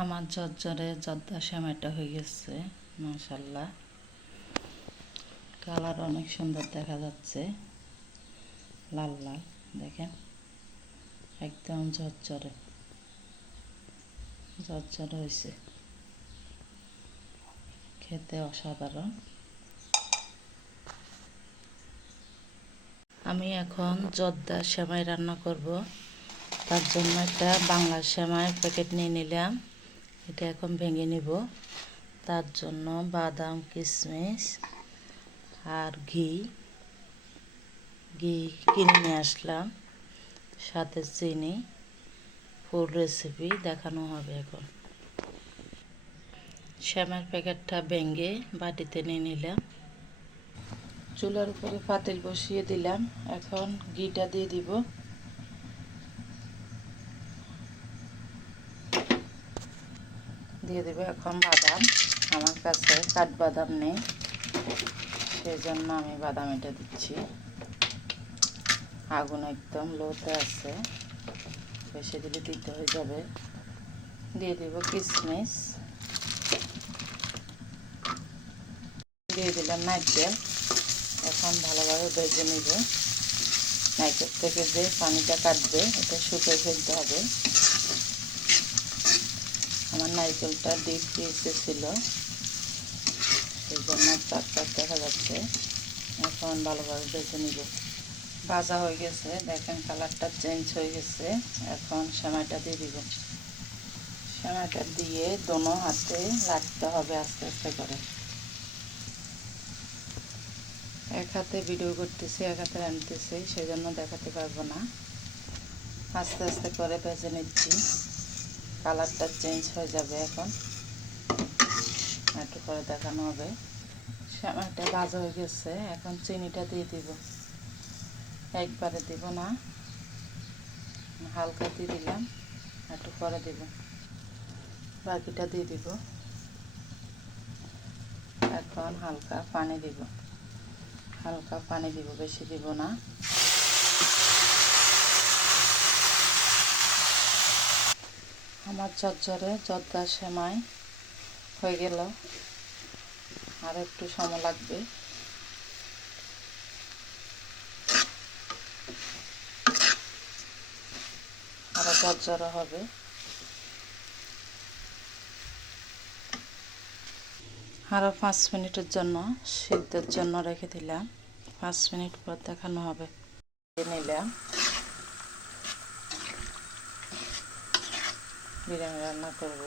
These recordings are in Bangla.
আমার ঝরঝরে জর্দা সেমাইটা হয়ে গেছে। মাশাল্লাহ, কালার অনেক সুন্দর দেখা যাচ্ছে, লাল লাল। দেখেন, একদম ঝরঝরে ঝরঝরে হয়েছে, খেতে অসাধারণ। আমি এখন জর্দা সেমাই রান্না করব। তার জন্য একটা বাংলা সেমাই প্যাকেট নিয়ে নিলাম। এটা এখন ভেঙে নিব। তার জন্য বাদাম, কিশমিশ আর ঘি কিনে নিয়ে আসলাম, সাথে চিনি। ফুল রেসিপি দেখানো হবে এখন। সেমাইয়ের প্যাকেটটা ভেঙে বাটিতে নিয়ে নিলাম। চুলার উপরে পাতিল বসিয়ে দিলাম। এখন ঘিটা দিয়ে দিব। দিয়ে দেবো এখন বাদাম। আমার কাছে কাঠবাদাম নেই, সেই জন্য আমি বাদাম এটা দিচ্ছি। আগুন একদম লোতে আছে, বেশি দিলে দিতে হয়ে যাবে। দিয়ে দেব কিশমিশ, দিয়ে দিলাম নারকেল। এখন ভালোভাবে ভেজে নিব। নারকেল থেকে যে পানিটা কাটবে এটা শুকিয়ে ফেলতে হবে। আমার নারকেলটা ডিপ ফ্রিজে ছিল, সেই জন্য চারটা দেখা যাচ্ছে। এখন ভালোভাবে ভেজে নিব। ভাজা হয়ে গেছে, দেখেন কালারটা চেঞ্জ হয়ে গেছে। এখন সেমাইটা দিয়ে দিব। সেমাইটা দিয়ে দোনো হাতে লাড়তে হবে আস্তে আস্তে করে। এক হাতে ভিডিও করতেছি, এক হাতে রাঁধতেছি, সেই জন্য দেখাতে পারবো না। আস্তে আস্তে করে ভেজে নিচ্ছি। কালারটা চেঞ্জ হয়ে যাবে এখন, একটু করে দেখানো হবে। সেমাইটা ভাজা হয়ে গেছে, এখন চিনিটা দিয়ে দিব। একবারে দিব না, হালকা দিয়ে দিলাম, একটু পরে দিব। বাকিটা দিয়ে দিব। এখন হালকা পানি দিব, হালকা পানি দিব, বেশি দিব না। আমার ঝরঝরে জর্দা সেমাই হয়ে গেল। আর একটু সময় লাগবে। আরও ঝরঝরে হবে। আরও 5 মিনিটের জন্য সিদ্ধের জন্য রেখে দিলাম। 5 মিনিট পর দেখানো হবে। নিলাম, বিরিয়ানি রান্না করব।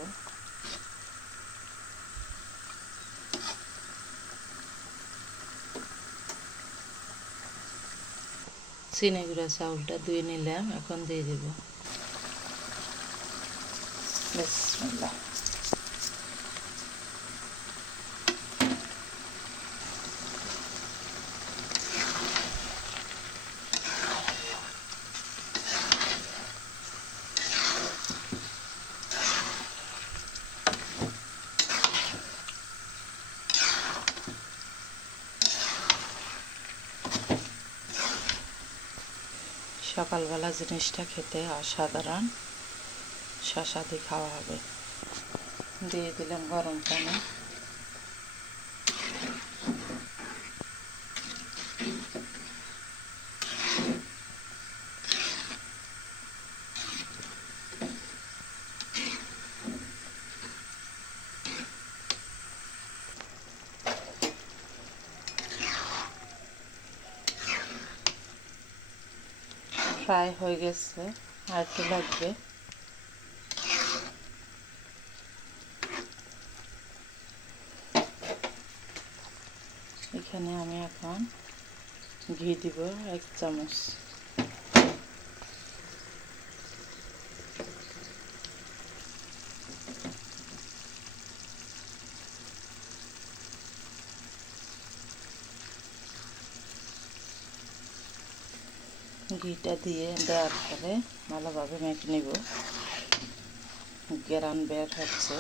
চিনি গুঁড়া চাউলটা ধুয়ে নিলাম, এখন দিয়ে দেব। বিসমিল্লাহ। সকালবেলা জিনিসটা খেতে অসাধারণ, শসা দিয়ে খাওয়া হবে। দিয়ে দিলাম গরম পানি। ফ্রাই হয়ে গেছে, আর একটু লাগবে। এখানে আমি এখন ঘি দিব 1 চামচ। ঘিটা দিয়ে দেওয়ার পরে ভালোভাবে মেখে নিব। গ্রান বের হচ্ছে।